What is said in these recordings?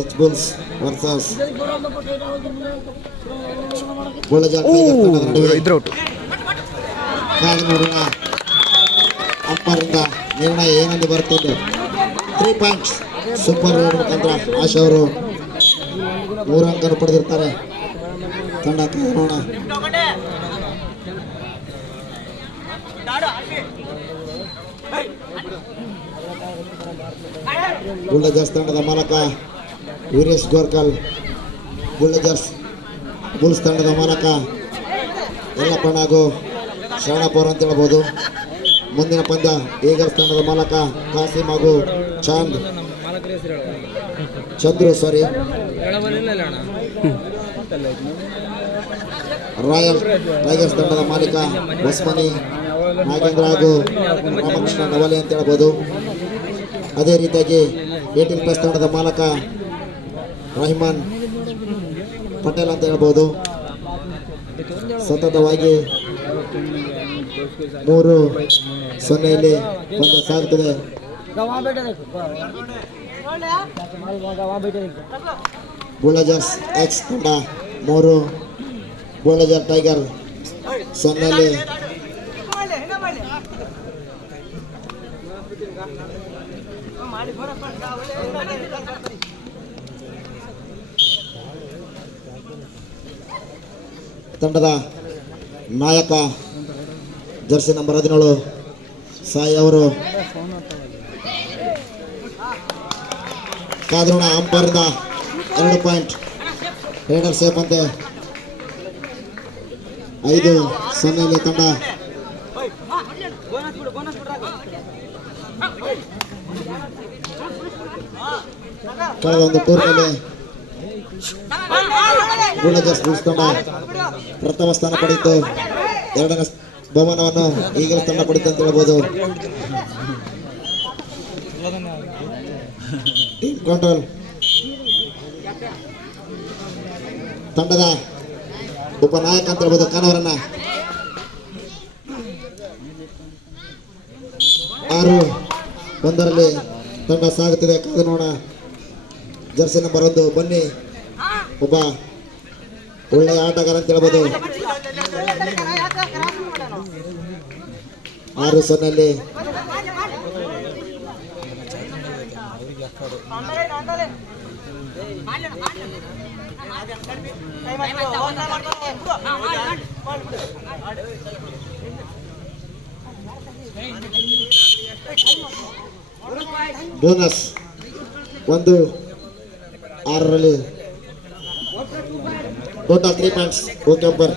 H Bulls versus ಬುಳ್ಳಜಾರ್ tigers ನಡುವೆ ಕಾದು ನೋಡೋಣ ಅಂಪರಿಂದ ನಿರ್ಣಯ ಏನಲ್ಲಿ ಬರುತ್ತದೆ. 3 ಪಾಯಿಂಟ್ಸ್ ಸೂಪರ್ ಮುಖಾಂತರ ಆಶಾ ಅವರು 3 ಅಂಕನ್ನು ಪಡೆದಿರ್ತಾರೆ. ತಂಡ ನೋಡೋಣ. ಬುಳ್ಳಜರ್ಸ್ ತಂಡದ ಮಾಲಕ ವೀರೇಶ್ ಗೋರ್ಕಲ್, ಬುಲ್ಸ್ ತಂಡದ ಮಾಲಕ ಯಲ್ಲಪ್ಪಣ್ಣ ಹಾಗೂ ಶರಣಪ್ಪ ಅವರು ಅಂತ ಹೇಳ್ಬೋದು. ಮುಂದಿನ ಪಂದ್ಯ ಈಗಲ್ಸ್ ತಂಡದ ಮಾಲಕ ಕಾಸಿಂ ಹಾಗೂ ಚಂದ್ರು ರಾಯಲ್ ಟೈಗರ್ಸ್ ತಂಡದ ಮಾಲೀಕ ಬಸ್ಮನಿ ನಾಗೇಂದ್ರ ಹಾಗೂ ರಾಮಕೃಷ್ಣ ನವಲೆ ಅಂತ ಹೇಳ್ಬೋದು. ಅದೇ ರೀತಿಯಾಗಿ 18+ ತಂಡದ ಮಾಲಕ ರಹಿಮಾನ್ ಪಟೇಲ್ ಅಂತ ಹೇಳ್ಬೋದು. ಸತತವಾಗಿ 3-0 ಪಂದ್ಯ ಸಾಗುತ್ತದೆ. ಬುಳ್ಳಜರ್ಸ್ ಎಕ್ಸ್ ತಂಡ 3, ಬುಳ್ಳಜರ್ ಟೈಗರ್ 0. ತಂಡದ ನಾಯಕ ಜರ್ಸಿ ನಂಬರ್ 17 ಸಾಯಿ ಅವರು ಕಾದ್ರೋಣ ಅಂಪೈರ್ನ 2 ಪಾಯಿಂಟ್ ರೈಡರ್ ಸೇಫ್ ಅಂತೆ. 5-0 ತಂಡ ಕಳೆದ ಒಂದು ಟೂರ್ನಲ್ಲಿ ಬುಳ್ಳಜರ್ಸ್ ತಂಡ ಪ್ರಥಮ ಸ್ಥಾನ ಪಡೆಯಿತು. 2ನೇ ಬಹುಮಾನವನ್ನು ಈಗಲ್ಸ್ ತಂಡ ಪಡೆಯಿತು ಅಂತ ಹೇಳ್ಬೋದು. ಟೀಮ್ ಕಂಟ್ರೋಲ್ ತಂಡದ ಉಪನಾಯಕ ಅಂತ ಹೇಳ್ಬೋದು ಕಾನವರನ್ನ 6-1 ತಂಡ ಸಾಗುತ್ತಿದೆ. ಕಾದು ನೋಡ. ಜರ್ಸಿ ನಂಬರ್ 1 ಬನ್ನಿ, ಒಬ್ಬ ಒಳ್ಳೆಯ ಆಟಗಾರ ಅಂತ ಹೇಳ್ಬೋದು. 6-0 ಬೋನಸ್ 1-6 ಟೋಟಲ್ 3 ಪಾಯಿಂಟ್ಸ್. ಓಕೆ ಅಂಪರ್.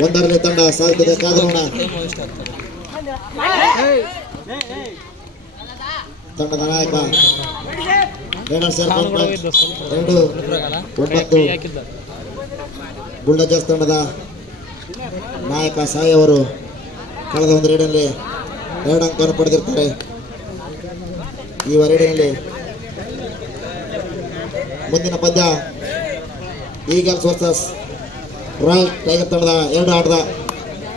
9-1 ತಂಡ ಸಾಗುತ್ತದೆ. ಕಾದ್ರೋಣ. ತಂಡದ ನಾಯಕ ರೈಡರ್ಸ್ 2-9. ಬುಳ್ಳಜರ್ಸ್ ತಂಡದ ನಾಯಕ ಸಾಯಿ ಅವರು ಕಳೆದ ಒಂದು ರೈಡ್ನಲ್ಲಿ 2 ಅಂಕವನ್ನು ಪಡೆದಿರ್ತಾರೆ. ಈ ರೈಡಿನಲ್ಲಿ ಮುಂದಿನ ಪಂದ್ಯ ಈಗಲ್ಸ್ ವರ್ಸಸ್ ರಾಯಲ್ ಟೈಗರ್ ತಂಡದ 2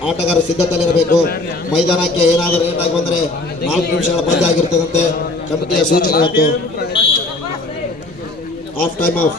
ಆಟಗಾರರು ಸಿದ್ಧತೆಯಲ್ಲಿರಬೇಕು. ಮೈದಾನಕ್ಕೆ ಏನಾದರೂ ಏನಾಗಿ ಬಂದರೆ 4 ನಿಮಿಷಗಳ ಪಂದ್ಯ ಆಗಿರ್ತದಂತೆ ಕಮಿಟಿಯ ಸೂಚನೆ. ಇವತ್ತು ಆಫ್ ಟೈಮ್ ಆಫ್